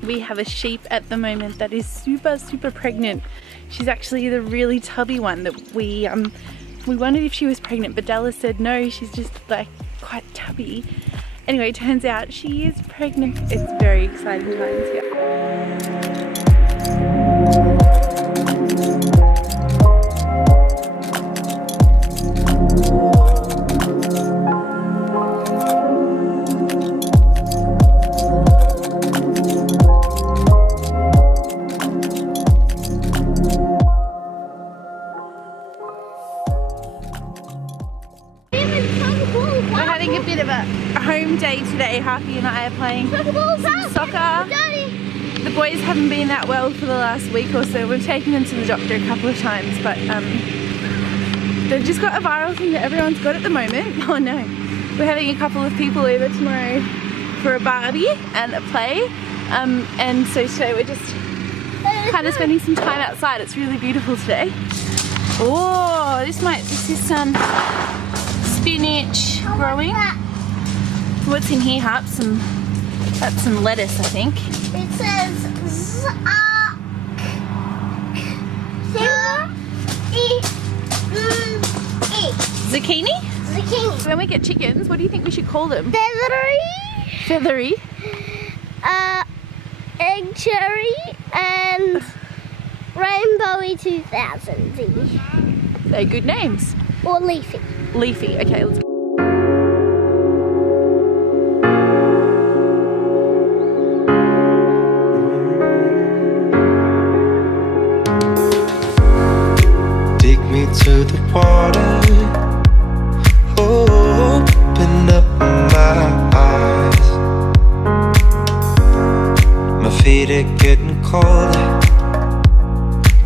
We have a sheep at the moment that is super pregnant. She's actually the really tubby one that we wondered if she was pregnant, but Dallas said no, she's just like quite tubby. Anyway, it turns out she is pregnant. It's very exciting times here. A bit of a home day today. Harpy and I are playing some soccer. The boys haven't been that well for the last week or so. We've taken them to the doctor a couple of times, but they've just got a viral thing that everyone's got at the moment. Oh no. We're having a couple of people over tomorrow for a barbie and a play, and so today we're just kind of spending some time outside. It's really beautiful today. Oh, this is some spinach growing. What's in here, Harp? That's some lettuce, I think. It says zucchini? Zucchini. When we get chickens, what do you think we should call them? Feathery. Feathery? Egg cherry and rainbowy 2000. They're good names. Or leafy. Leafy, okay, let's go. Take me to the water, open up my eyes. My feet are getting colder,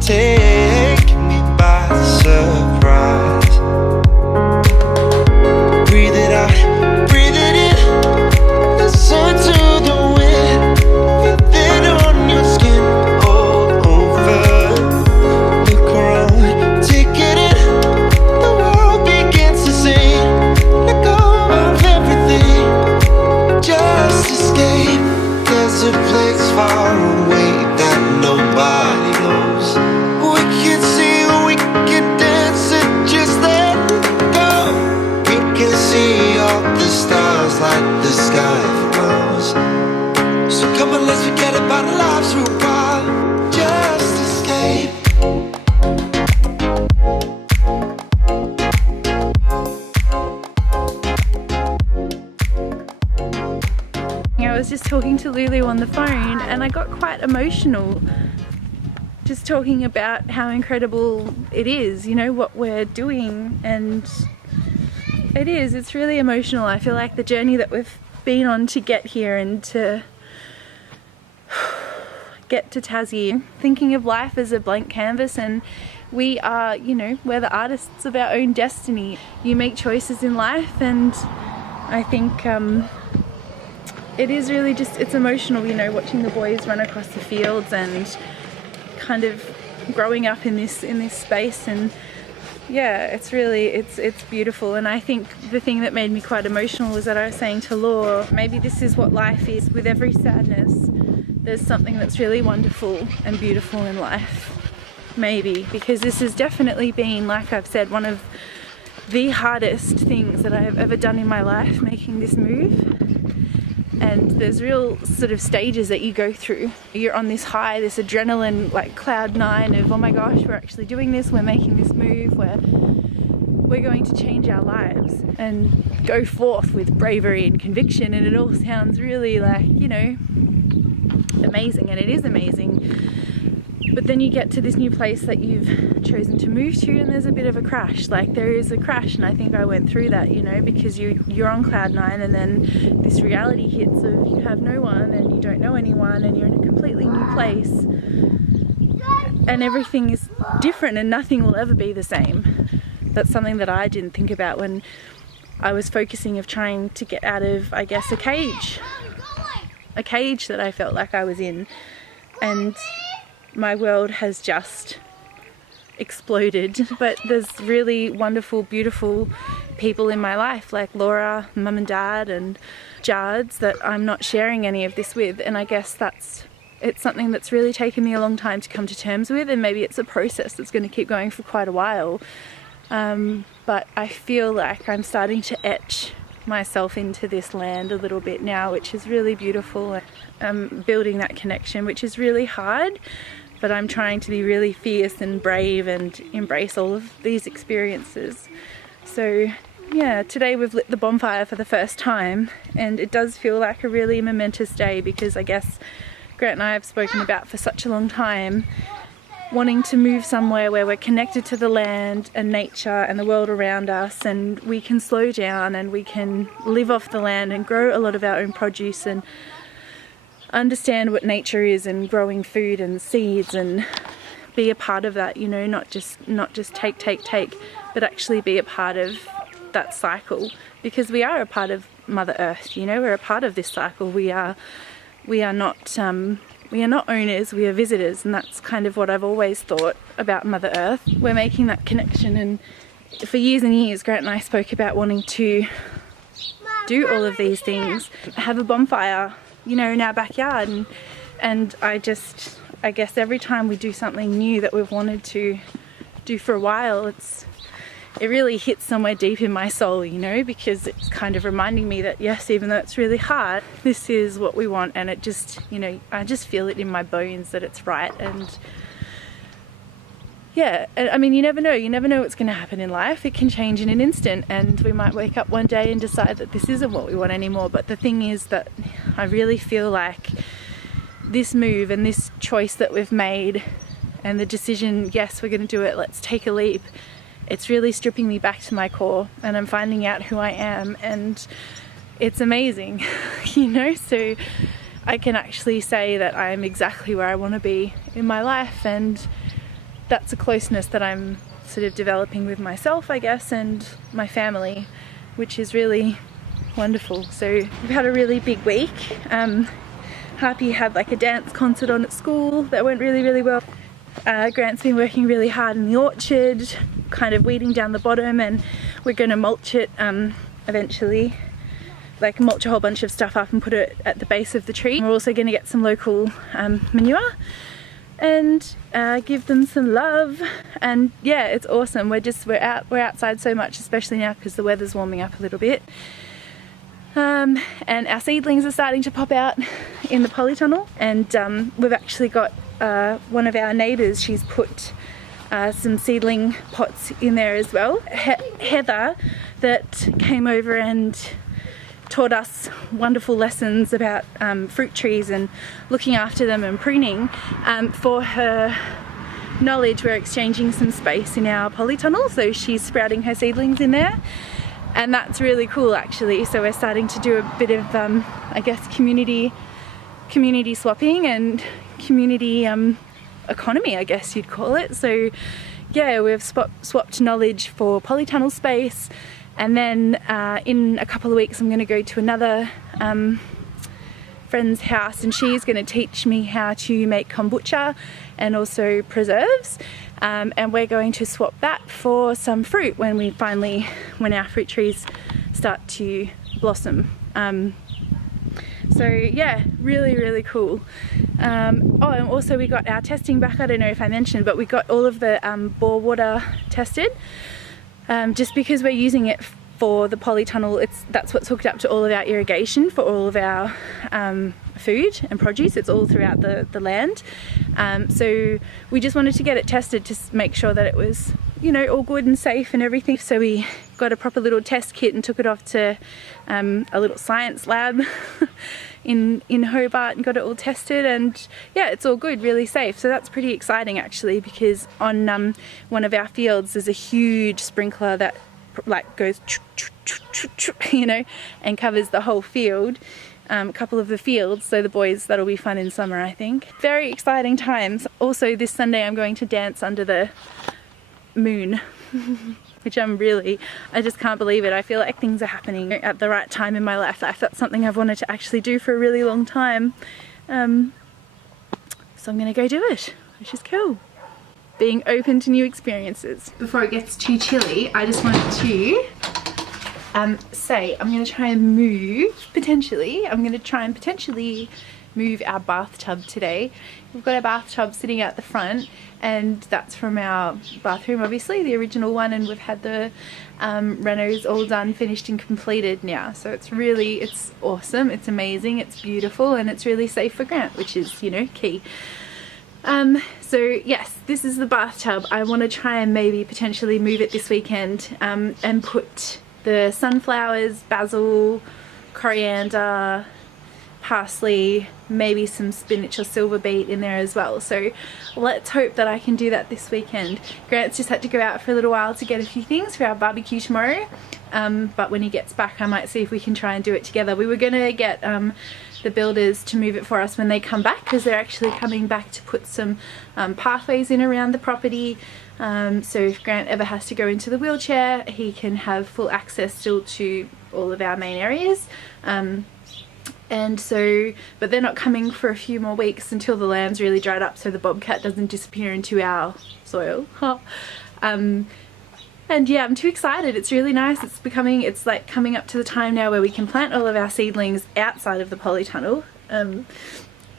take me by surprise. Breathe it out, breathe it in, listen to the wind, feel it on your skin all over. Look around, take it in, the world begins to sing. Let go of everything, just escape. There's a place far away that nobody knows. We can sing, we can dance and just let go. We can see all the stars like the sky flows. So come on, let's forget about our lives for a while. Just escape. I was just talking to Lulu on the phone and I got quite emotional, just talking about how incredible it is, you know, what we're doing, and it's really emotional. I feel like the journey that we've been on to get here and to get to Tassie, thinking of life as a blank canvas, and we are, you know, we're the artists of our own destiny. You make choices in life, and I think it is really just, it's emotional, you know, watching the boys run across the fields and kind of growing up in this space. And yeah, it's really, it's beautiful. And I think the thing that made me quite emotional was that I was saying to Law, maybe this is what life is. With every sadness, there's something that's really wonderful and beautiful in life. Maybe, because this has definitely been, like I've said, one of the hardest things that I have ever done in my life, making this move. And there's real sort of stages that you go through. You're on this high, this adrenaline, like cloud 9 of, oh my gosh, we're actually doing this, we're making this move, we're going to change our lives and go forth with bravery and conviction, and it all sounds really like, you know, amazing, and it is amazing. But then you get to this new place that you've chosen to move to, and there's a bit of a crash. Like, there is a crash, and I think I went through that, you know, because you're on cloud nine, and then this reality hits of you have no one and you don't know anyone, and you're in a completely new place, and everything is different and nothing will ever be the same. That's something that I didn't think about when I was focusing of trying to get out of, I guess, a cage that I felt like I was in. And my world has just exploded. But there's really wonderful, beautiful people in my life, like Laura, mum and dad, and Jards, that I'm not sharing any of this with. And I guess it's something that's really taken me a long time to come to terms with, and maybe it's a process that's going to keep going for quite a while. But I feel like I'm starting to etch myself into this land a little bit now, which is really beautiful. I'm building that connection, which is really hard, but I'm trying to be really fierce and brave and embrace all of these experiences. So yeah, today we've lit the bonfire for the first time, and it does feel like a really momentous day, because I guess Grant and I have spoken about for such a long time wanting to move somewhere where we're connected to the land and nature and the world around us, and we can slow down and we can live off the land and grow a lot of our own produce and understand what nature is, and growing food and seeds, and be a part of that, you know, not just take, but actually be a part of that cycle, because we are a part of Mother Earth, you know, we're a part of this cycle. We are not owners, we are visitors, and that's kind of what I've always thought about Mother Earth. We're making that connection, and for years and years Grant and I spoke about wanting to do all of these things, have a bonfire, you know, in our backyard, and I guess every time we do something new that we've wanted to do for a while, it really hits somewhere deep in my soul, you know, because it's kind of reminding me that yes, even though it's really hard, this is what we want, and it just, you know, I just feel it in my bones that it's right. And yeah, I mean, you never know what's going to happen in life. It can change in an instant, and we might wake up one day and decide that this isn't what we want anymore. But the thing is that I really feel like this move and this choice that we've made, and the decision, yes, we're going to do it, let's take a leap, it's really stripping me back to my core, and I'm finding out who I am, and it's amazing, you know. So I can actually say that I'm exactly where I want to be in my life, and that's a closeness that I'm sort of developing with myself, I guess, and my family, which is really wonderful. So we've had a really big week. Harpy had like a dance concert on at school that went really, really well. Grant's been working really hard in the orchard, kind of weeding down the bottom, and we're going to mulch it eventually, like mulch a whole bunch of stuff up and put it at the base of the tree. We're also going to get some local manure and give them some love, and yeah, it's awesome. We're outside so much, especially now because the weather's warming up a little bit. And our seedlings are starting to pop out in the polytunnel, and we've actually got one of our neighbours, she's put some seedling pots in there as well. Heather, that came over and taught us wonderful lessons about fruit trees and looking after them and pruning. For her knowledge, we're exchanging some space in our polytunnel, so she's sprouting her seedlings in there, and that's really cool actually. So we're starting to do a bit of I guess community swapping and community economy, I guess you'd call it. So yeah, we've swapped knowledge for polytunnel space, and then in a couple of weeks I'm going to go to another friend's house, and she's going to teach me how to make kombucha and also preserves, and we're going to swap that for some fruit when our fruit trees start to blossom. So yeah, really, really cool. Oh, and also we got our testing back. I don't know if I mentioned, but we got all of the bore water tested, just because we're using it for the polytunnel. That's what's hooked up to all of our irrigation for all of our food and produce. It's all throughout the land. So we just wanted to get it tested to make sure that it was you know, all good and safe and everything. So we got a proper little test kit and took it off to a little science lab in Hobart and got it all tested, and yeah, it's all good, really safe. So that's pretty exciting actually, because on one of our fields there's a huge sprinkler that like goes you know, and covers the whole field, a couple of the fields. So the boys, that'll be fun in summer, I think. Very exciting times. Also this Sunday I'm going to dance under the moon which I just can't believe it. I feel like things are happening at the right time in my life. That's something I've wanted to actually do for a really long time. So I'm gonna go do it, which is cool. Being open to new experiences. Before it gets too chilly, I just wanted to say I'm going to try and move, potentially move our bathtub today. We've got our bathtub sitting out the front, and that's from our bathroom, obviously, the original one, and we've had the renos all done, finished and completed now. So it's awesome, it's amazing, it's beautiful, and it's really safe for Grant, which is, you know, key. So yes, this is the bathtub. I want to try and maybe potentially move it this weekend and put the sunflowers, basil, coriander, parsley, maybe some spinach or silver beet in there as well. So let's hope that I can do that this weekend. Grant's just had to go out for a little while to get a few things for our barbecue tomorrow, but when he gets back I might see if we can try and do it together. We were gonna get the builders to move it for us when they come back, because they're actually coming back to put some pathways in around the property, so if Grant ever has to go into the wheelchair he can have full access still to all of our main areas. And so, but they're not coming for a few more weeks until the land's really dried up, so the bobcat doesn't disappear into our soil. And yeah, I'm too excited. It's really nice. It's like coming up to the time now where we can plant all of our seedlings outside of the polytunnel.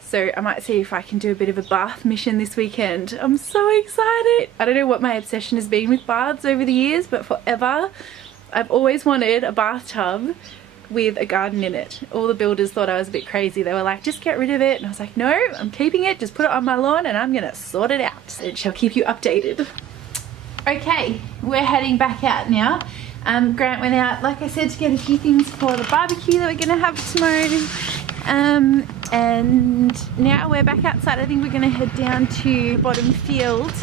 So I might see if I can do a bit of a bath mission this weekend. I'm so excited. I don't know what my obsession has been with baths over the years, but forever I've always wanted a bathtub with a garden in it. All the builders thought I was a bit crazy. They were like, just get rid of it. And I was like, no, I'm keeping it. Just put it on my lawn and I'm gonna sort it out. It shall keep you updated. Okay, we're heading back out now. Grant went out, like I said, to get a few things for the barbecue that we're gonna have tomorrow. And now we're back outside. I think we're gonna head down to the bottom field,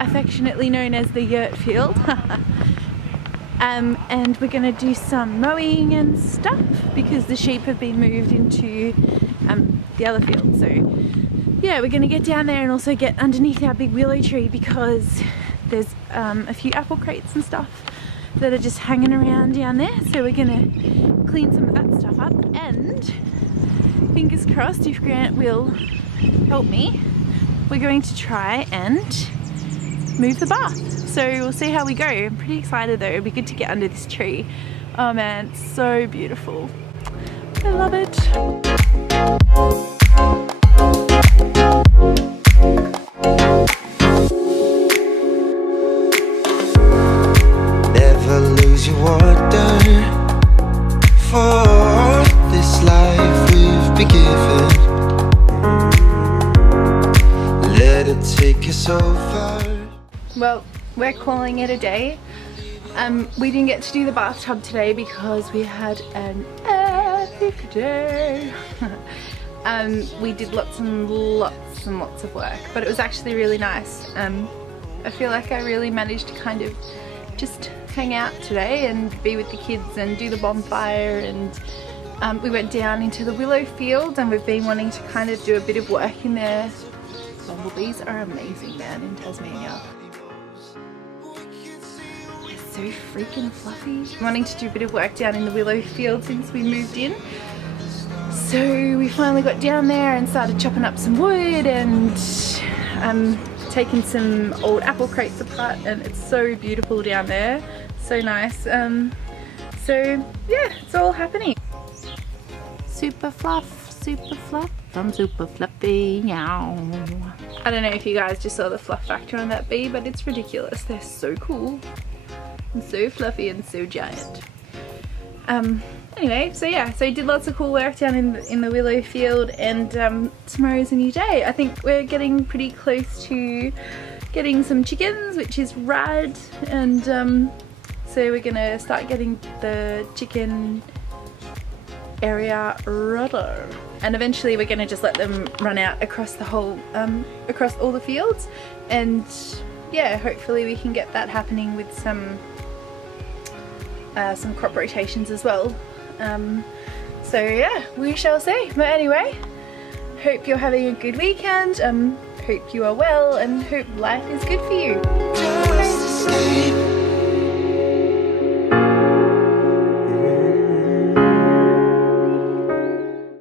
affectionately known as the yurt field. And we're gonna do some mowing and stuff because the sheep have been moved into the other field. So yeah, we're gonna get down there and also get underneath our big willow tree, because there's a few apple crates and stuff that are just hanging around down there. So we're gonna clean some of that stuff up, and fingers crossed, if Grant will help me, we're going to try and move the bath. So we'll see how we go. I'm pretty excited though. It'd be good to get under this tree. Oh man, it's so beautiful. I love it. Never lose your wonder for this life we've been given. Let it take us over. Well, we're calling it a day. We didn't get to do the bathtub today because we had an epic day. We did lots and lots of work, but it was actually really nice. I feel like I really managed to kind of just hang out today and be with the kids and do the bonfire, and we went down into the willow field, and we've been wanting to kind of do a bit of work in there. Bumblebees are amazing, man, in Tasmania. So freaking fluffy. Wanting to do a bit of work down in the willow field since we moved in. So we finally got down there and started chopping up some wood and taking some old apple crates apart, and it's so beautiful down there. So nice. So yeah, it's all happening. Super fluff, I'm super fluffy, meow. I don't know if you guys just saw the fluff factor on that bee, but it's ridiculous. They're so cool. And so fluffy and so giant. Anyway, so yeah, so I did lots of cool work down in the willow field, and tomorrow's a new day. I think we're getting pretty close to getting some chickens, which is rad, and so we're gonna start getting the chicken area ready, and eventually we're gonna just let them run out across the whole across all the fields, and yeah, hopefully we can get that happening with some crop rotations as well. So yeah, we shall see. But anyway, hope you're having a good weekend, hope you are well, and hope life is good for you. Just escape.